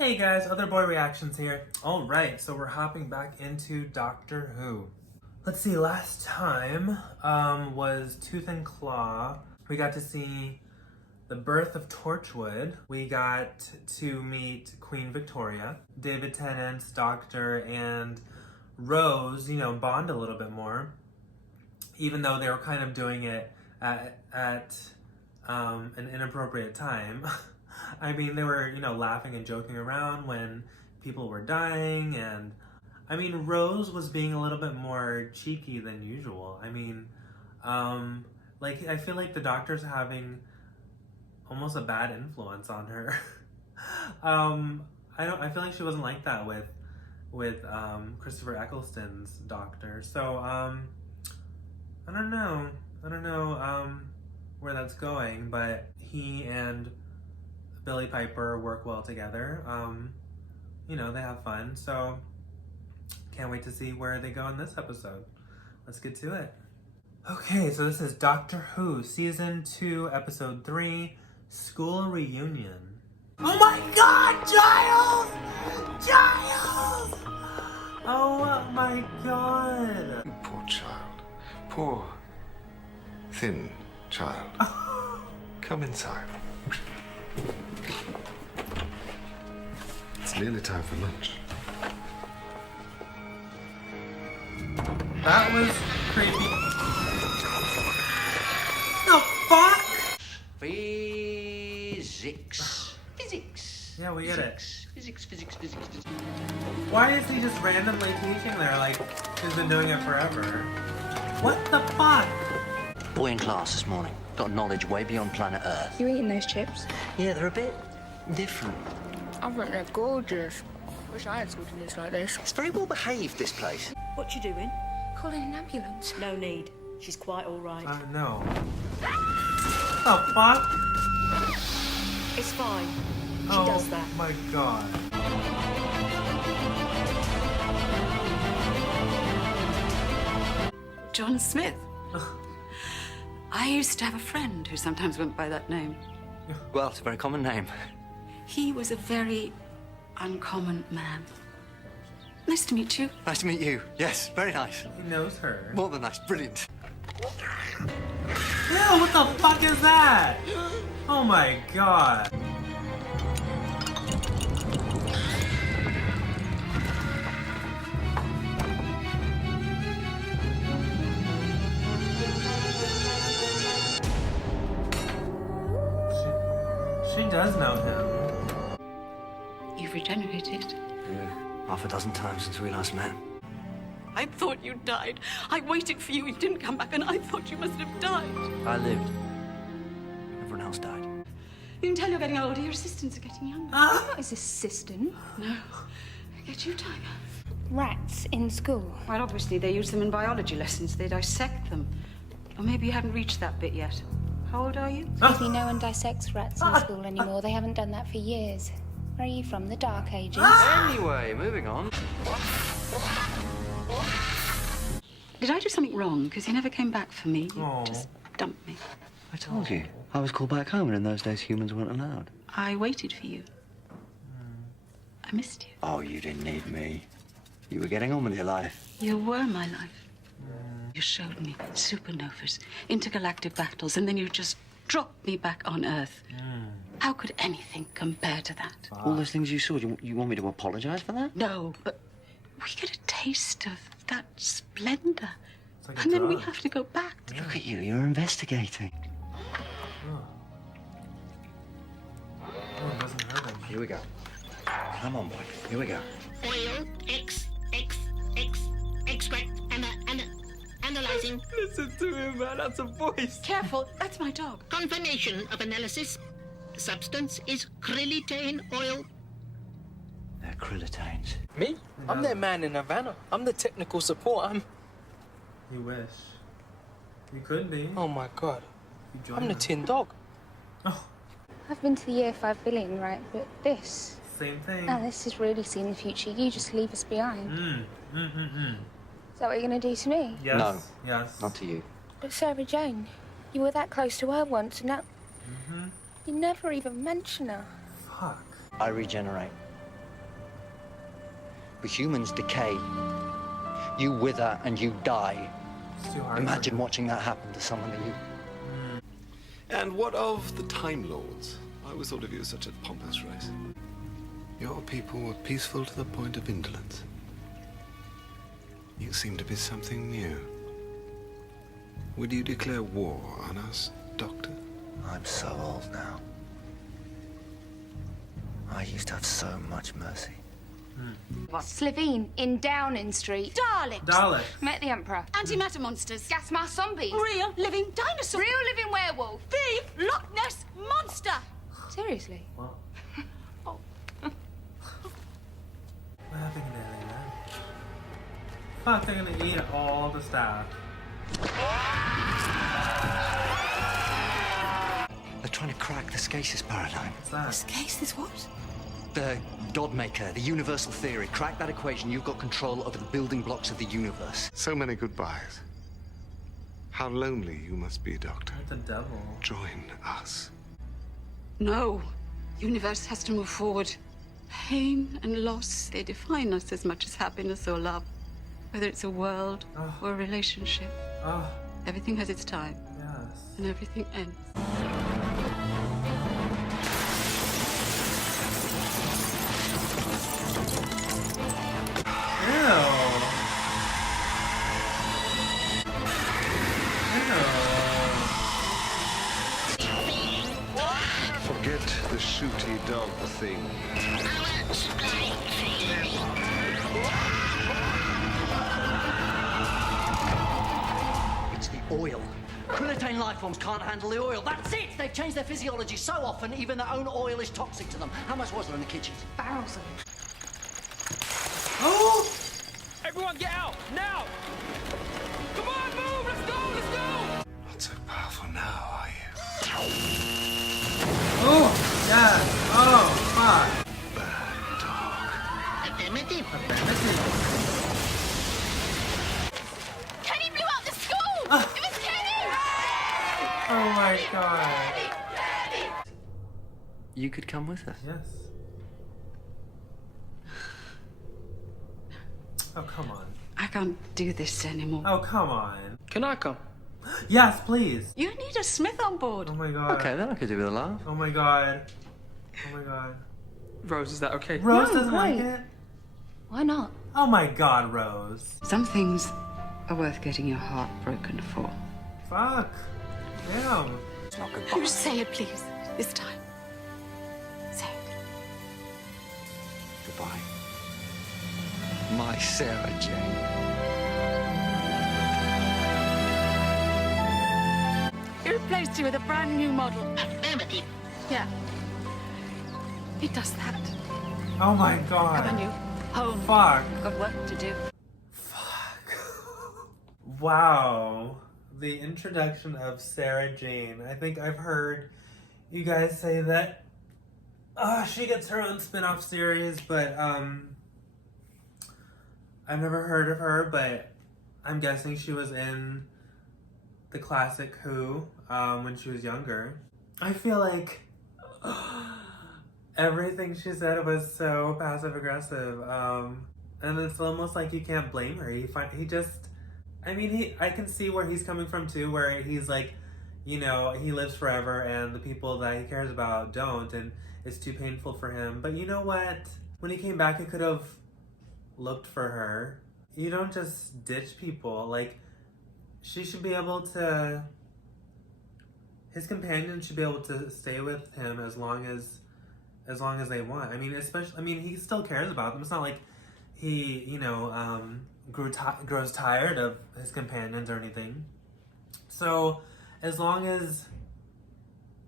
Hey guys, Other Boy Reactions here. Alright, so we're hopping back into Doctor Who. Let's see, last time was Tooth and Claw. We got to see the birth of Torchwood. We got to meet Queen Victoria. David Tennant's Doctor and Rose, bond a little bit more. Even though they were kind of doing it at an inappropriate time. I mean, they were, laughing and joking around when people were dying, and I mean, Rose was being a little bit more cheeky than usual. I mean, I feel like the Doctor's having almost a bad influence on her. I feel like she wasn't like that with Christopher Eccleston's Doctor. So, I don't know where that's going, but he and Billie Piper work well together. They have fun, so can't wait to see where they go in this episode. Let's get to it. Okay, so this is Doctor Who, Season 2, Episode 3, School Reunion. Oh my god, Giles! Giles! Oh my god! You poor child. Poor, thin child. Come inside. It's nearly time for lunch. That was creepy. The fuck? Physics. Physics. Yeah, we get it. Physics. Why is he just randomly teaching there like he's been doing it forever? What the fuck? Boy in class this morning. Got knowledge way beyond planet Earth. You eating those chips? Yeah, they're a bit different. I think they're gorgeous. Wish I had sweeteners like this. It's very well behaved, this place. What you doing? Calling an ambulance. No need. She's quite all right. No. The fuck? It's fine. She Oh does that. my god. John Smith. I used to have a friend who sometimes went by that name. Well, it's a very common name. He was a very uncommon man. Nice to meet you. Nice to meet you. Yes, very nice. He knows her. More than nice. Brilliant. Ew, what the fuck is that? Oh my god. She does know him. You've regenerated. Yeah, half a dozen times since we last met. I thought you died. I waited for you. You didn't come back, and I thought you must have died. I lived. Everyone else died. You can tell you're getting older. Your assistants are getting younger. I'm not his assistant. No. Get you time. Rats in school. Well, obviously, they use them in biology lessons. They dissect them. Or maybe you haven't reached that bit yet. How old are you? Maybe no one dissects rats in school anymore. They haven't done that for years. Where are you from? The Dark Ages? Anyway, moving on. Did I do something wrong? Because you never came back for me. You Aw. just dumped me. I told you. I was called back home, and in those days, humans weren't allowed. I waited for you. I missed you. Oh, you didn't need me. You were getting on with your life. You were my life. You showed me supernovas, intergalactic battles, and then you just dropped me back on Earth. How could anything compare to that? All those things you saw, you want me to apologize for that? No, but we get a taste of that splendor. It's like a And then we drug. have to go back to Look at you, you're investigating. Oh, it doesn't hurt him. Here we go. Come on, boy. Here we go. Oil, extract, analyzing, Listen to him, man. That's a voice. Careful, that's my dog. confirmation of analysis. Substance is krillitane oil. They're krillitanes. Me? I'm their man in Havana. I'm the technical support. You wish. You could be. Oh my god. You join I'm the her. tin dog. Oh, I've been to the year 5 billion, right? But this... same thing. Now, this is really seeing the future. You just leave us behind. Is that what you're going to do to me? Yes. No. Yes. Not to you. But Sarah Jane, you were that close to her once, and now... You never even mention her. Fuck. I regenerate. But humans decay. You wither and you die. It's too hard. Imagine watching that happen to someone that you... And what of the Time Lords? I always thought of you as such a pompous race. Your people were peaceful to the point of indolence. You seem to be something new. Would you declare war on us, Doctor? I'm so old now. I used to have so much mercy. Slivine in Downing Street. Daleks. Dalek. Met the Emperor. Antimatter monsters. Gas mask zombies. Real living dinosaur. Real living werewolf. The Loch Ness monster. Seriously? Well. What happened there? Fuck, they're gonna eat all the staff. They're trying to crack the Scasis paradigm. What's that? Case is what? The God Maker, the universal theory. Crack that equation, you've got control over the building blocks of the universe. So many goodbyes. How lonely you must be, Doctor. Like the devil. Join us. No. Universe has to move forward. Pain and loss, they define us as much as happiness or love. Whether it's a world or a relationship. Oh, Everything has its time, yes. and everything ends. Forget the shooty dog thing. It's the oil. Krillitane life forms can't handle the oil. That's it! They've changed their physiology so often, even their own oil is toxic to them. How much was there in the kitchen? Barrels of it. Oh! Everyone get out, now! Come on, move, let's go, let's go! Not so powerful now, are you? Oh! Yes! Oh, fuck! Bad dog. Affirmative. Kenny blew up the school! It was Kenny! Oh my god. You could come with us. Yes. Oh, come on. I can't do this anymore. Oh, come on. Can I come? Yes, please. You need a Smith on board. Oh my god. Okay, then I could do with a laugh. Oh my god. Oh my god. Rose, is that okay? Rose No, doesn't like wait. it? Why not? Oh my god, Rose. Some things are worth getting your heart broken for. Fuck. Damn. It's not goodbye. You say it, please. This time. Say it. Goodbye. My Sarah Jane. He replaced you with a brand new model. Affirmative. Yeah. He does that. Oh my Come god. on, you. Home. Fuck. Got work to do. Wow. The introduction of Sarah Jane. I think I've heard you guys say that she gets her own spin-off series, but I've never heard of her, but I'm guessing she was in the classic Who when she was younger. I feel like everything she said was so passive-aggressive, and it's almost like you can't blame her. I can see where he's coming from too, where he's like, you know, he lives forever and the people that he cares about don't, and it's too painful for him. But you know what? When he came back, he could have looked for her. You don't just ditch people. Like, she should be able to, his companion should be able to stay with him as long as they want. I mean, he still cares about them. It's not like he, you know, grows tired of his companions or anything. So as long as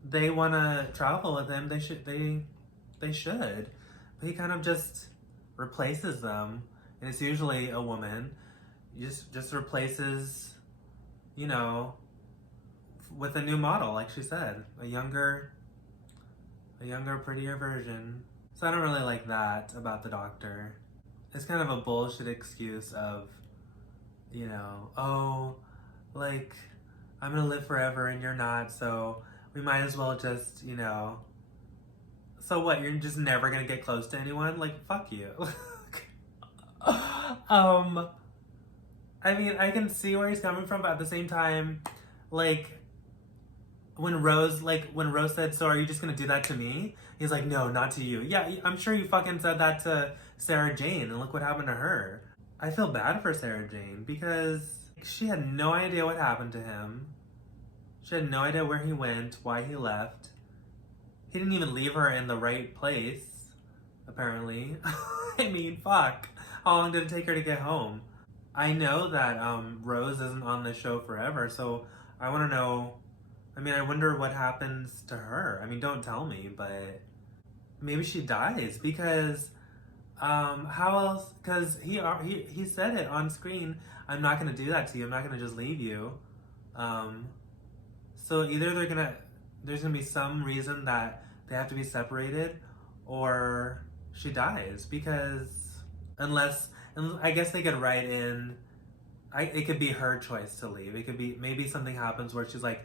they want to travel with him, they should. But he kind of just replaces them, and it's usually a woman. He just replaces, you know, with a new model, like she said, a younger, prettier version. So I don't really like that about the Doctor. It's kind of a bullshit excuse of, you know, oh, like, I'm gonna live forever and you're not, so we might as well just, you know, so what, you're just never gonna get close to anyone? Like, fuck you. I mean, I can see where he's coming from, but at the same time, like, when Rose said, so are you just gonna do that to me? He's like, no, not to you. Yeah, I'm sure you fucking said that to Sarah Jane, and look what happened to her. I feel bad for Sarah Jane, because she had no idea what happened to him. She had no idea where he went, why he left. He didn't even leave her in the right place, apparently. I mean, fuck. How long did it take her to get home? I know that Rose isn't on the show forever, so I want to know. I mean, I wonder what happens to her. I mean, don't tell me, but maybe she dies, because how else? Because he said it on screen. I'm not gonna do that to you. I'm not gonna just leave you. So either there's gonna be some reason that they have to be separated, or she dies, because and I guess they could write in, it could be her choice to leave. It could be, maybe something happens where she's like,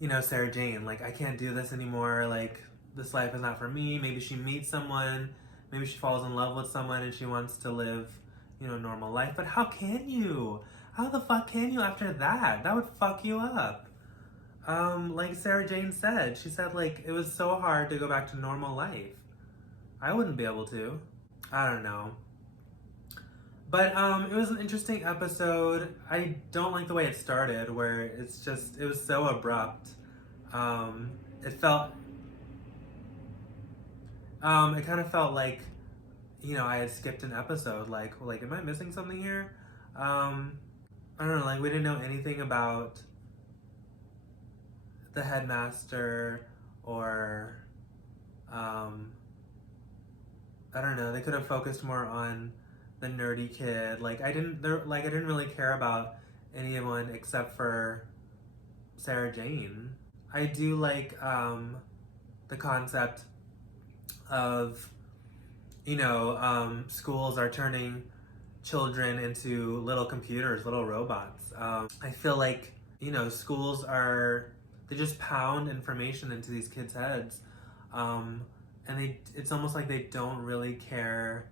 you know, Sarah Jane, like, I can't do this anymore, like, this life is not for me. Maybe she meets someone, maybe she falls in love with someone and she wants to live, you know, a normal life. But how can you? How the fuck can you after that? That would fuck you up. Like Sarah Jane said, she said, like, it was so hard to go back to normal life. I wouldn't be able to. I don't know. But it was an interesting episode. I don't like the way it started, where it was so abrupt. It kind of felt like, you know, I had skipped an episode. Like, am I missing something here? I don't know, like, we didn't know anything about the headmaster, or I don't know, they could have focused more on the nerdy kid. Like, I didn't really care about anyone except for Sarah Jane. I do like the concept of, you know, schools are turning children into little computers, little robots. I feel like, you know, schools they just pound information into these kids' heads, and it's almost like they don't really care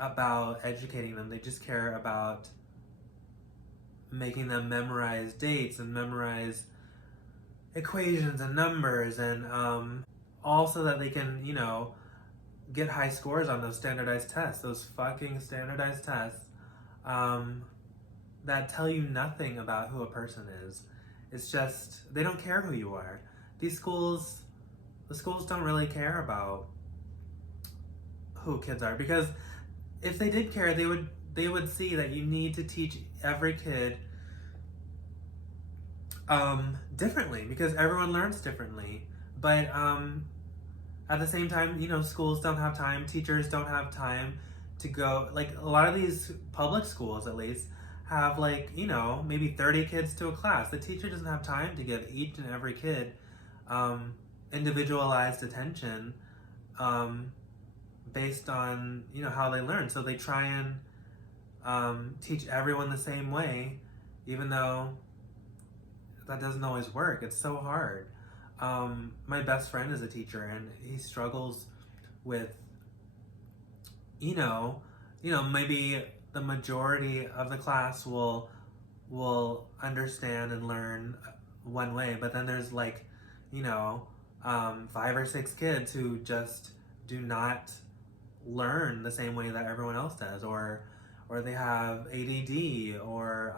about educating them. They just care about making them memorize dates and memorize equations and numbers, and also that they can, you know, get high scores on those standardized tests, those fucking standardized tests that tell you nothing about who a person is. It's just, they don't care who you are. The schools don't really care about who kids are, because if they did care, they would see that you need to teach every kid differently, because everyone learns differently. But at the same time, you know, schools don't have time, teachers don't have time to go, like, a lot of these public schools, at least, have, like, you know, maybe 30 kids to a class. The teacher doesn't have time to give each and every kid individualized attention based on, you know, how they learn. So they try and teach everyone the same way, even though that doesn't always work. It's so hard. My best friend is a teacher, and he struggles with, you know, maybe the majority of the class will understand and learn one way, but then there's, like, you know, 5 or 6 kids who just do not learn the same way that everyone else does, or they have ADD, or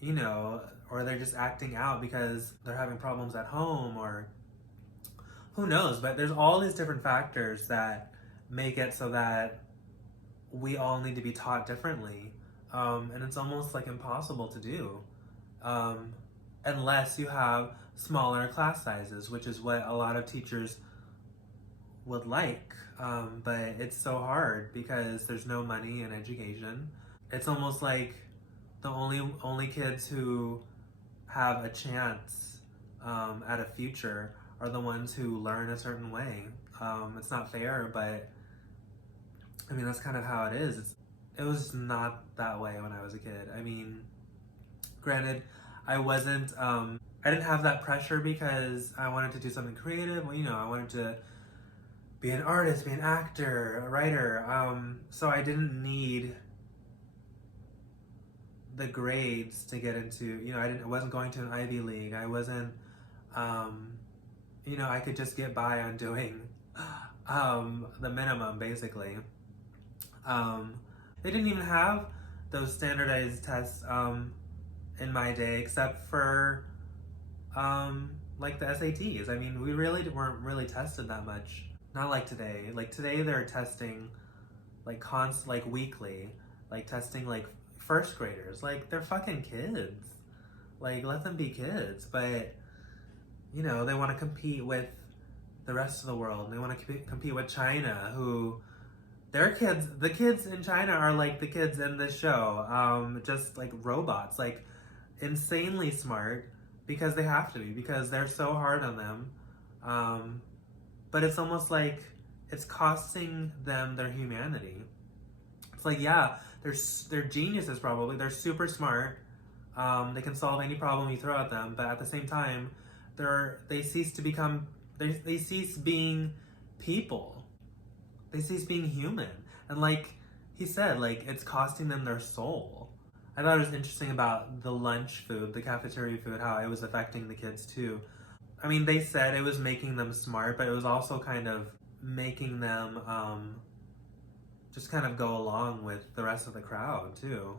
you know, or they're just acting out because they're having problems at home, or who knows. But there's all these different factors that make it so that we all need to be taught differently, and it's almost like impossible to do unless you have smaller class sizes, which is what a lot of teachers would like, but it's so hard because there's no money in education. It's almost like the only kids who have a chance at a future are the ones who learn a certain way. It's not fair, but I mean, that's kind of how it is. It was not that way when I was a kid. I mean, granted, I didn't have that pressure because I wanted to do something creative. Well, you know, I wanted to be an artist, be an actor, a writer. So I didn't need the grades to get into, I wasn't going to an Ivy League. I wasn't, I could just get by on doing the minimum, basically. They didn't even have those standardized tests in my day, except for like the SATs. I mean, we really weren't really tested that much. Not like today. Like today they're testing like weekly, like testing like first graders. Like they're fucking kids. Like let them be kids. But they want to compete with the rest of the world. And they want to compete with China, who their kids, the kids in China are like the kids in this show, just like robots, like insanely smart because they have to be, because they're so hard on them. But it's almost like it's costing them their humanity. It's like, yeah, they're geniuses probably. They're super smart. They can solve any problem you throw at them. But at the same time, they cease being people. They cease being human. And like he said, like it's costing them their soul. I thought it was interesting about the lunch food, the cafeteria food, how it was affecting the kids too. I mean, they said it was making them smart, but it was also kind of making them just kind of go along with the rest of the crowd too.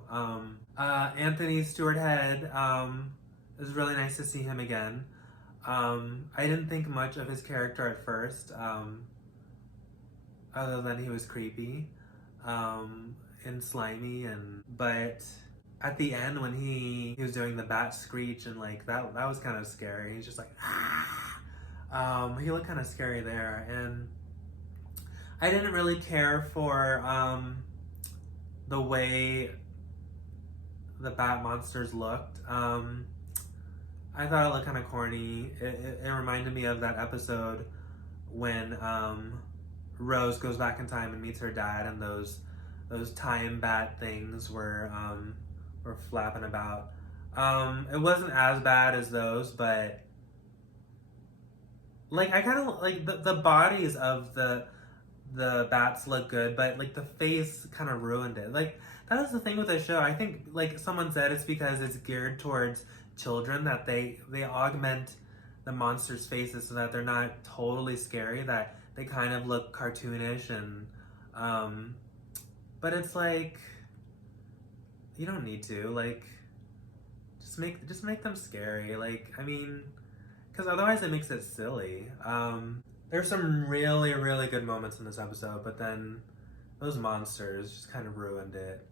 Anthony Stewart Head, it was really nice to see him again. I didn't think much of his character at first, other than he was creepy and slimy, but at the end when he was doing the bat screech and like that was kind of scary. He's just like he looked kind of scary there, and I didn't really care for the way the bat monsters looked. I thought it looked kind of corny. It reminded me of that episode when Rose goes back in time and meets her dad, and those time bat things were flapping about. It wasn't as bad as those, but like I kind of like the bodies of the bats look good, but like the face kind of ruined it. Like that was the thing with the show. I think like someone said it's because it's geared towards children that they augment the monsters' faces so that they're not totally scary, that they kind of look cartoonish, and but it's like you don't need to, like just make them scary. Like I mean, because otherwise it makes it silly. There's some really, really good moments in this episode, but then those monsters just kind of ruined it.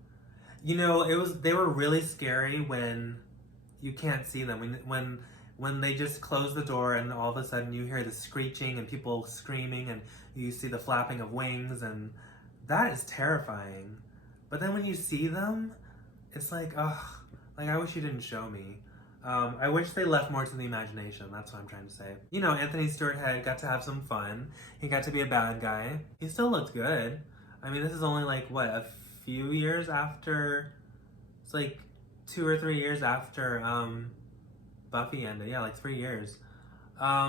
They were really scary when you can't see them. When they just close the door and all of a sudden you hear the screeching and people screaming and you see the flapping of wings, and that is terrifying. But then when you see them, it's like, ugh, like I wish you didn't show me. I wish they left more to the imagination. That's what I'm trying to say. Anthony Stewart Head got to have some fun. He got to be a bad guy. He still looked good. I mean, this is only like, what, a few years after? It's like 2 or 3 years after Buffy ended. Yeah, like 3 years.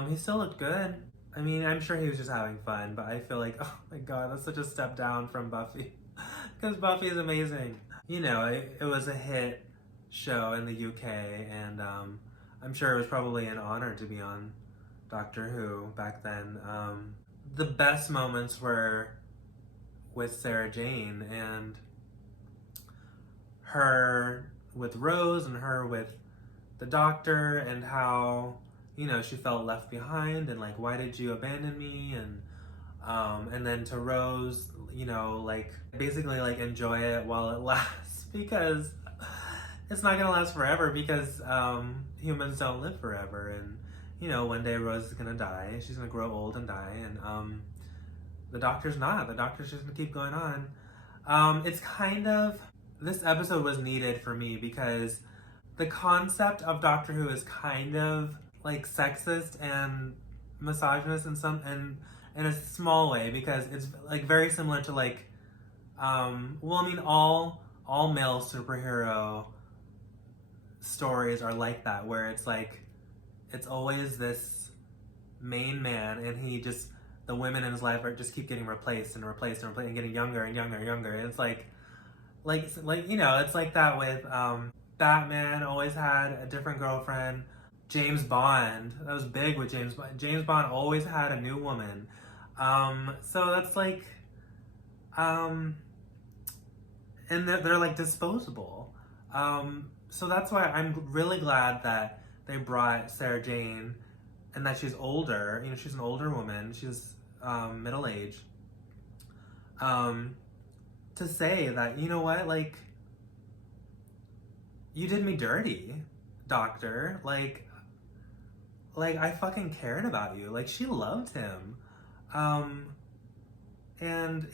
He still looked good. I mean, I'm sure he was just having fun, but I feel like, oh my god, that's such a step down from Buffy. Because Buffy is amazing. It was a hit show in the UK, and I'm sure it was probably an honor to be on Doctor Who back then. The best moments were with Sarah Jane, and her with Rose, and her with the Doctor, and how she felt left behind, and like, why did you abandon me? And then to Rose, like basically like enjoy it while it lasts, because it's not gonna last forever, because humans don't live forever, and one day Rose is gonna die. She's gonna grow old and die, and the Doctor's not. The Doctor's just gonna keep going on. It's kind of, this episode was needed for me because the concept of Doctor Who is kind of like sexist and misogynist in a small way, because it's like very similar to like all male superhero stories are like that, where it's like it's always this main man and he just the women in his life are just keep getting replaced and replaced and replaced and getting younger and younger and younger. And it's like you know, it's like that with Batman always had a different girlfriend. James Bond, that was big with James Bond. James Bond always had a new woman. So that's like, and they're like disposable. So that's why I'm really glad that they brought Sarah Jane, and that she's older. You know, she's an older woman. She's middle-aged. To say that, you know what, like, you did me dirty, doctor. Like I fucking cared about you. Like, she loved him. And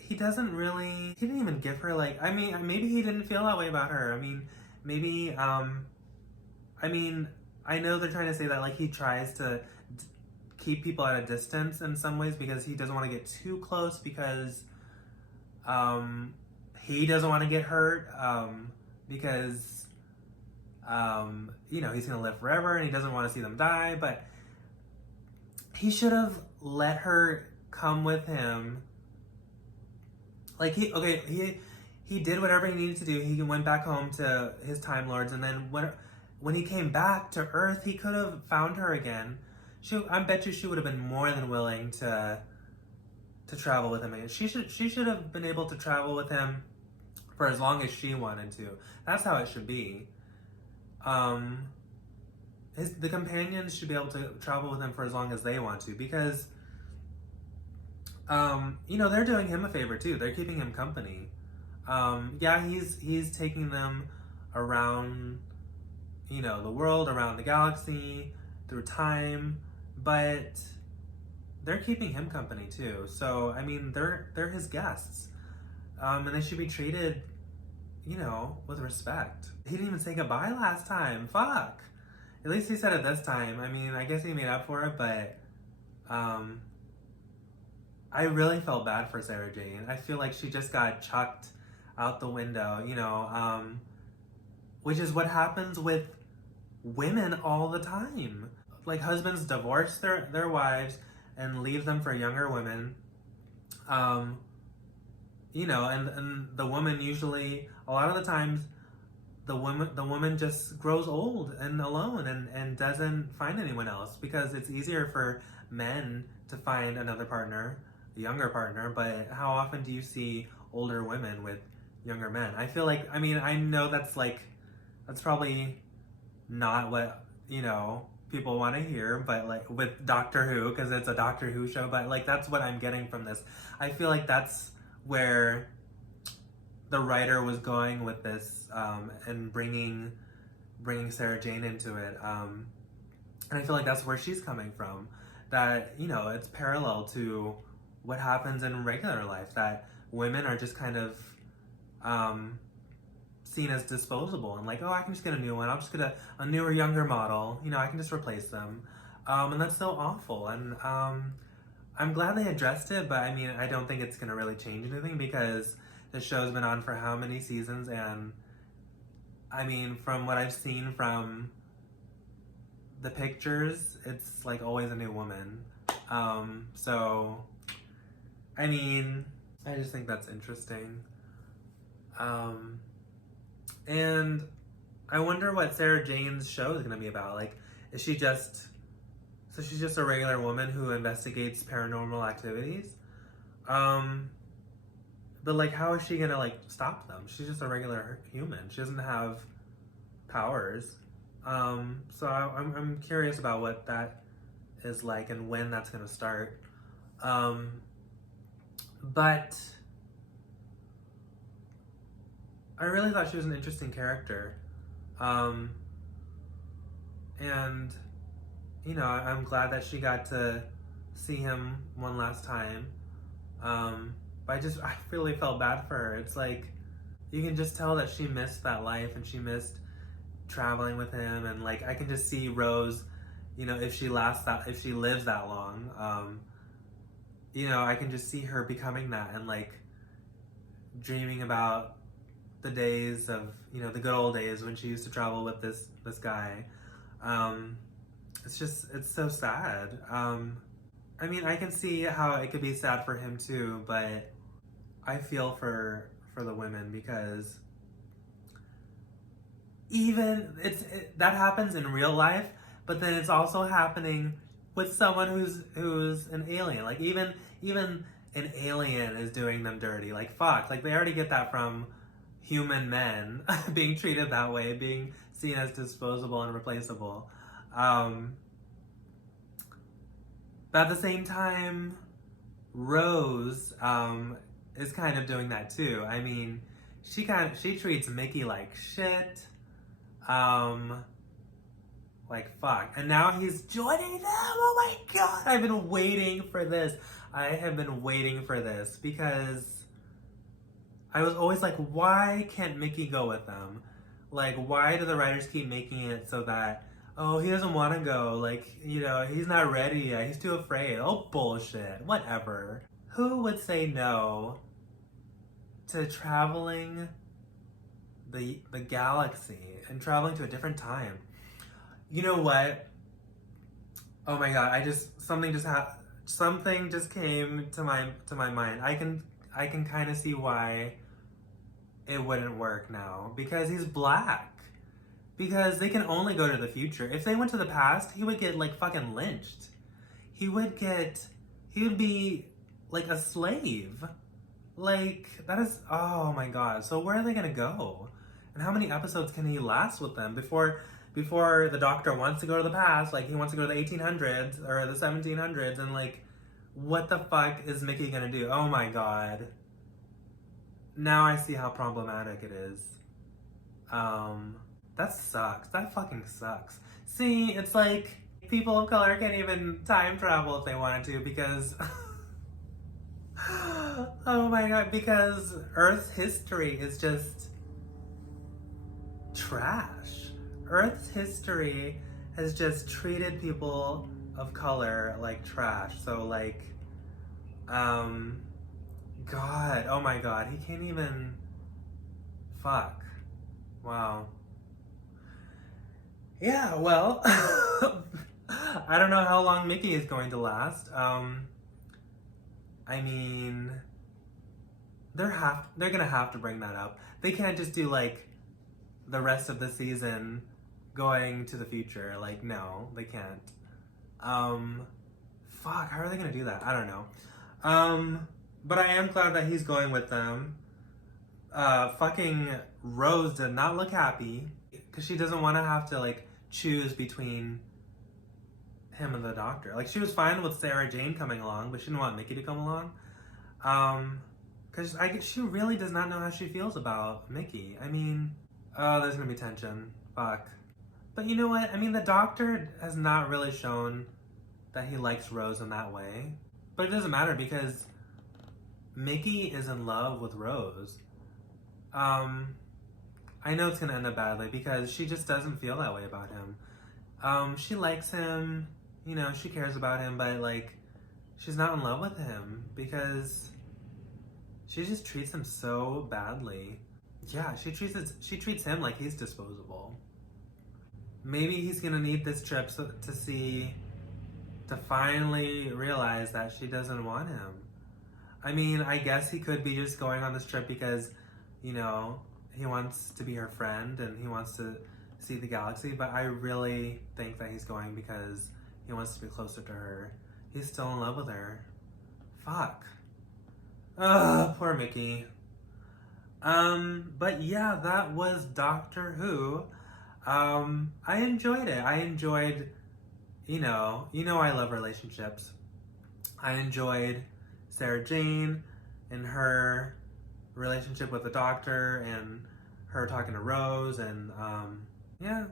he didn't even give her, like, I mean, maybe he didn't feel that way about her. I mean, maybe, I know they're trying to say that, like, he tries to keep people at a distance in some ways because he doesn't want to get too close because, he doesn't want to get hurt, because, you know, he's going to live forever and he doesn't want to see them die, but he should have let her come with him. Like, he did whatever he needed to do. He went back home to his Time Lords, and then when he came back to Earth, he could have found her again. I bet you she would have been more than willing to travel with him again. She should have been able to travel with him for as long as she wanted to. That's how it should be. The companions should be able to travel with him for as long as they want to, because, you know, they're doing him a favor too. They're keeping him company. Yeah, he's taking them around, you know, the world, around the galaxy, through time, but they're keeping him company too. So, I mean, they're his guests. And they should be treated, you know, with respect. He didn't even say goodbye last time. Fuck. At least he said it this time. I mean, I guess he made up for it, but I really felt bad for Sarah Jane. I feel like she just got chucked out the window, you know, which is what happens with women all the time. Like, husbands divorce their wives and leave them for younger women. You know, and the woman usually, a lot of the times, the woman just grows old and alone and doesn't find anyone else, because it's easier for men to find another partner, a younger partner. But how often do you see older women with younger men? I feel like, I mean, I know that's probably not what, you know, people want to hear, but like with Doctor Who, because it's a Doctor Who show, but like that's what I'm getting from this. I feel like that's where the writer was going with this, and bringing Sarah Jane into it, and I feel like that's where she's coming from. That, you know, it's parallel to what happens in regular life. That women are just kind of seen as disposable, and like, oh, I can just get a new one. I'll just get a newer, younger model. You know, I can just replace them, and that's so awful. And I'm glad they addressed it, but I mean, I don't think it's gonna really change anything, because the show's been on for how many seasons, and I mean, from what I've seen from the pictures, it's like always a new woman. So, I mean, I just think that's interesting. And I wonder what Sarah Jane's show is gonna be about. Like, is she just... So she's just a regular woman who investigates paranormal activities? But like, how is she gonna like stop them? She's just a regular human. She doesn't have powers. So I'm curious about what that is like and when that's gonna start. But I really thought she was an interesting character. And you know, I'm glad that she got to see him one last time. But I really felt bad for her. It's like, you can just tell that she missed that life and she missed traveling with him. And like, I can just see Rose, you know, if she lives that long, you know, I can just see her becoming that and like dreaming about the days of, you know, the good old days when she used to travel with this guy. It's so sad. I mean, I can see how it could be sad for him too, but I feel for the women because even that happens in real life, but then it's also happening with someone who's an alien. Like even an alien is doing them dirty. Like fuck, like they already get that from human men being treated that way, being seen as disposable and replaceable. But at the same time, Rose is kind of doing that too. I mean, she treats Mickey like shit. Like fuck. And now he's joining them. Oh my god. I've been waiting for this. I have been waiting for this because I was always like, why can't Mickey go with them? Like, why do the writers keep making it so that, oh, he doesn't want to go, like, you know, he's not ready yet, he's too afraid. Oh, bullshit. Whatever. Who would say no to traveling the galaxy and traveling to a different time? You know what? Oh my god, something just came to my mind. I can kind of see why it wouldn't work now, because he's black. Because they can only go to the future. If they went to the past, he would get like fucking lynched. He would be like a slave. Like, that is, oh my god. So where are they gonna go? And how many episodes can he last with them before the Doctor wants to go to the past? Like, he wants to go to the 1800s or the 1700s, and like, what the fuck is Mickey gonna do? Oh my god. Now I see how problematic it is. That sucks. That fucking sucks. See, it's like people of color can't even time travel if they wanted to because oh my god, because Earth's history is just trash. Earth's history has just treated people of color like trash. So like, God, oh my god, he can't even, fuck. Wow. Yeah, well, I don't know how long Mickey is going to last. I mean, they're gonna have to bring that up. They can't just do like the rest of the season going to the future. Like, no, they can't. Fuck, how are they gonna do that? I don't know. But I am glad that he's going with them. Fucking Rose did not look happy because she doesn't want to have to like choose between him and the Doctor. Like, she was fine with Sarah Jane coming along, but she didn't want Mickey to come along. Because she really does not know how she feels about Mickey. I mean, oh, there's gonna be tension. Fuck. But you know what? I mean, the Doctor has not really shown that he likes Rose in that way. But it doesn't matter because Mickey is in love with Rose. I know it's gonna end up badly because she just doesn't feel that way about him. She likes him, you know, she cares about him, but like, she's not in love with him because she just treats him so badly. Yeah, she treats him like he's disposable. Maybe he's gonna need this trip to finally realize that she doesn't want him. I mean, I guess he could be just going on this trip because, you know, he wants to be her friend and he wants to see the galaxy, but I really think that he's going because he wants to be closer to her. He's still in love with her. Fuck. Ugh, poor Mickey. But yeah, that was Doctor Who. I enjoyed it. I enjoyed, you know I love relationships. I enjoyed Sarah Jane and her relationship with the Doctor and her talking to Rose and, yeah.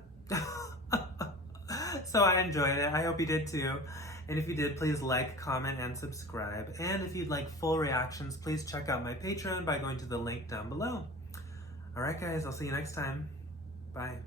So I enjoyed it. I hope you did too. And if you did, please like, comment, and subscribe. And if you'd like full reactions, please check out my Patreon by going to the link down below. Alright guys, I'll see you next time. Bye.